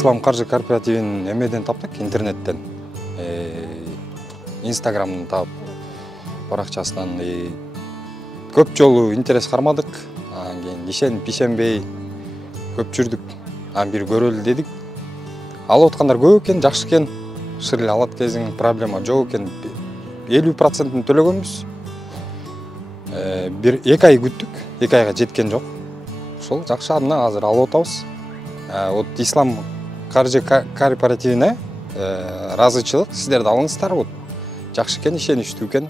Ислам каржы корпоративин эмеден таптык, интернеттен. Инстаграмдан таап, баракчасынан көп жолу интерес кармадык. Анан кийин ишенип ишенбей көп жүрдүк. Анан бир көрөлү дедик. Алып аткандар көп экен, жакшы экен. Шыр эле алат кезиң проблема жок экен. 50%-ын төлөгөнбүз. Бир 2 ай күттүк, 2 айга жеткен жок. Ошол жакшы, мына азыр алып атабыз. Вот Ислам каржы корпоративине ыраазычылык, сиздер да алыңыздар. Вот жакшы экен, ишеничтүү экен.